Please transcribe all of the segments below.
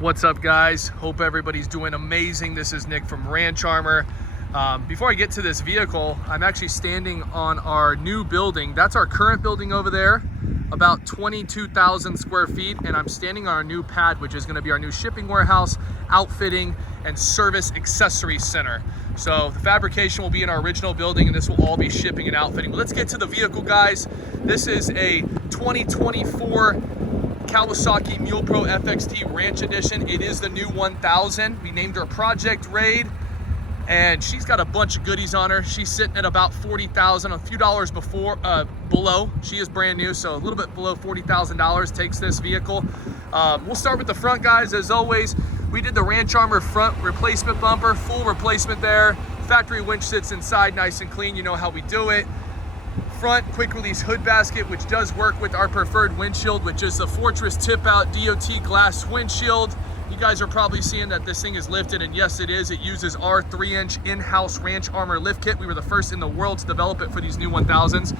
What's up, guys? Hope everybody's doing amazing. This is Nick from Ranch Armor. Before I get to this vehicle, I'm actually standing on our new building. That's our current building over there, about 22,000 square feet, and I'm standing on our new pad, which is going to be our new shipping warehouse, outfitting, and service accessory center. So the fabrication will be in our original building, and this will all be shipping and outfitting. But let's get to the vehicle, guys. This is a 2024 Kawasaki Mule Pro FXT Ranch Edition. It is the new 1000. We named her Project Raid, and she's got a bunch of goodies on her. She's sitting at about 40,000, a few dollars below. She is brand new, so a little bit below $40,000 takes this vehicle. We'll start with the front, guys. As always, we did the Ranch Armor front replacement bumper, full replacement there. Factory winch sits inside nice and clean. You know how we do it. Front quick release hood basket, which does work with our preferred windshield, which is the Fortress tip out DOT glass windshield. You guys are probably seeing that this thing is lifted, and yes, it is. It uses our 3-inch in-house Ranch Armor lift kit. We were the first in the world to develop it for these new 1000s,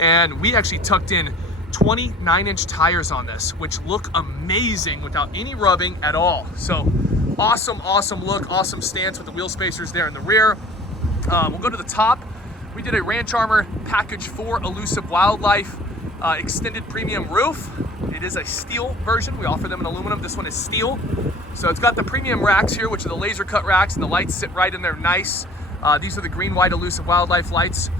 and we actually tucked in 29-inch tires on this, which look amazing without any rubbing at all. So awesome look, awesome stance with the wheel spacers there in the rear. We'll go to the top. We did a Ranch Armor Package 4 Elusive Wildlife extended premium roof. It is a steel version. We offer them in aluminum. This one is steel. So it's got the premium racks here, which are the laser cut racks, and the lights sit right in there nice. These are the green, white Elusive Wildlife lights.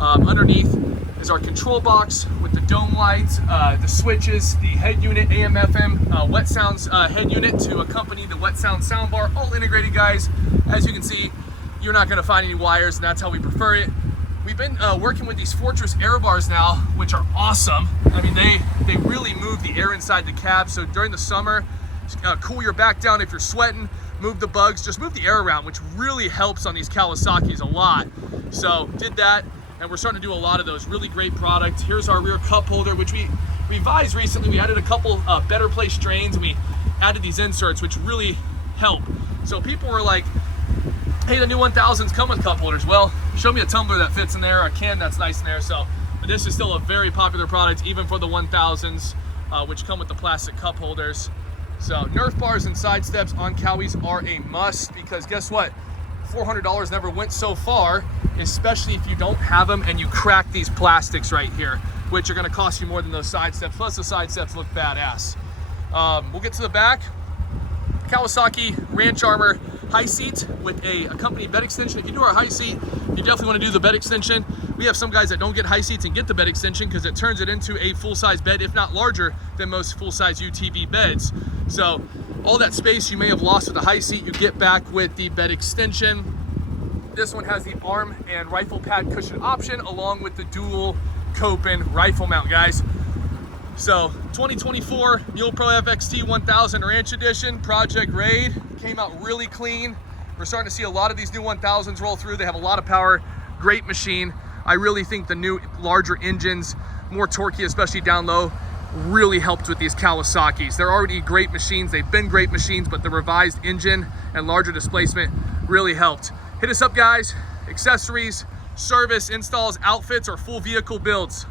Underneath is our control box with the dome lights, the switches, the head unit, AM, FM, Wet Sounds head unit to accompany the Wet Sound soundbar, all integrated, guys. As you can see, you're not gonna find any wires, and that's how we prefer it. We've been working with these Fortress air bars now, which are awesome. I mean, they really move the air inside the cab. So during the summer, cool your back down if you're sweating, move the bugs, just move the air around, which really helps on these Kawasaki's a lot. So did that, and we're starting to do a lot of those. Really great product. Here's our rear cup holder, which we revised recently. We added a couple better placed drains, and we added these inserts, which really help. So people were like, hey, the new 1000s come with cup holders. Well, show me a tumbler that fits in there, a can that's nice in there. So, but this is still a very popular product, even for the 1000s, which come with the plastic cup holders. So Nerf bars and side steps on Cowies are a must, because guess what? $400 never went so far, especially if you don't have them and you crack these plastics right here, which are gonna cost you more than those side steps. Plus the side steps look badass. We'll get to the back. Kawasaki Ranch Armor high seat with a accompanied bed extension. If you do our high seat, you definitely want to do the bed extension. We have some guys that don't get high seats and get the bed extension because it turns it into a full-size bed, if not larger than most full-size UTV beds. So all that space you may have lost with the high seat, you get back with the bed extension. This one has the arm and rifle pad cushion option, along with the dual Copen rifle mount, guys. So 2024 Mule Pro FXT 1000 Ranch Edition Project Raid came out really clean. We're starting to see a lot of these new 1000s roll through. They have a lot of power, great machine. I really think the new larger engines, more torquey, especially down low, really helped with these Kawasaki's. They're already great machines. They've been great machines, but the revised engine and larger displacement really helped. Hit us up, guys. Accessories, service, installs, outfits, or full vehicle builds.